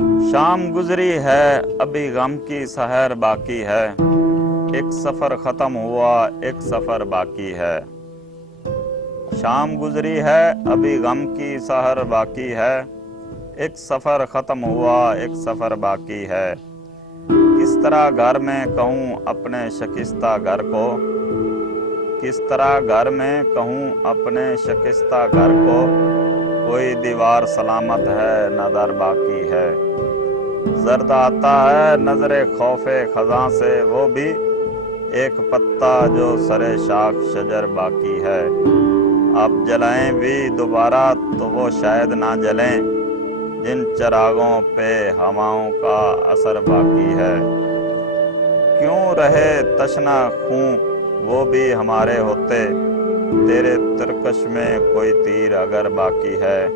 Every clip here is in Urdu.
شام گزری ہے ابھی غم کی سحر باقی ہے، ایک سفر ختم ہوا ایک سفر باقی ہے۔ شام گزری ہے ابھی غم کی سحر باقی ہے، ایک سفر ختم ہوا ایک سفر باقی ہے۔ کس طرح گھر میں کہوں اپنے شکستہ گھر کو، کس طرح گھر میں کہوں اپنے شکستہ گھر کو، کوئی دیوار سلامت ہے نہ در باقی ہے۔ زرد آتا ہے نظر خوف خزاں سے وہ بھی، ایک پتا جو سر شاخ شجر باقی ہے۔ اب جلائیں بھی دوبارہ تو وہ شاید نہ جلیں، جن چراغوں پہ ہواؤں کا اثر باقی ہے۔ کیوں رہے تشنا خون وہ بھی ہمارے ہوتے، تیرے ترکش میں کوئی تیر اگر باقی ہے۔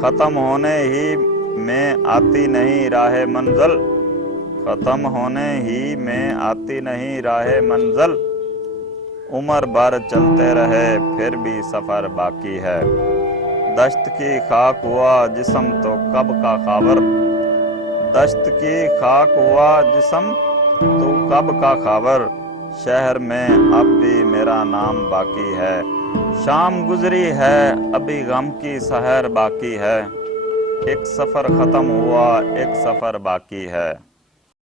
ختم ہونے ہی میں آتی نہیں راہ منزل، ختم ہونے ہی میں آتی نہیں راہ منزل، عمر بھر چلتے رہے پھر بھی سفر باقی ہے۔ دشت کی خاک ہوا جسم تو کب کا خاور، دشت کی خاک ہوا جسم تو کب کا خاور، شہر میں اب بھی میرا نام باقی ہے۔ شام گزری ہے ابھی غم کی سحر باقی ہے، ایک سفر ختم ہوا ایک سفر باقی ہے۔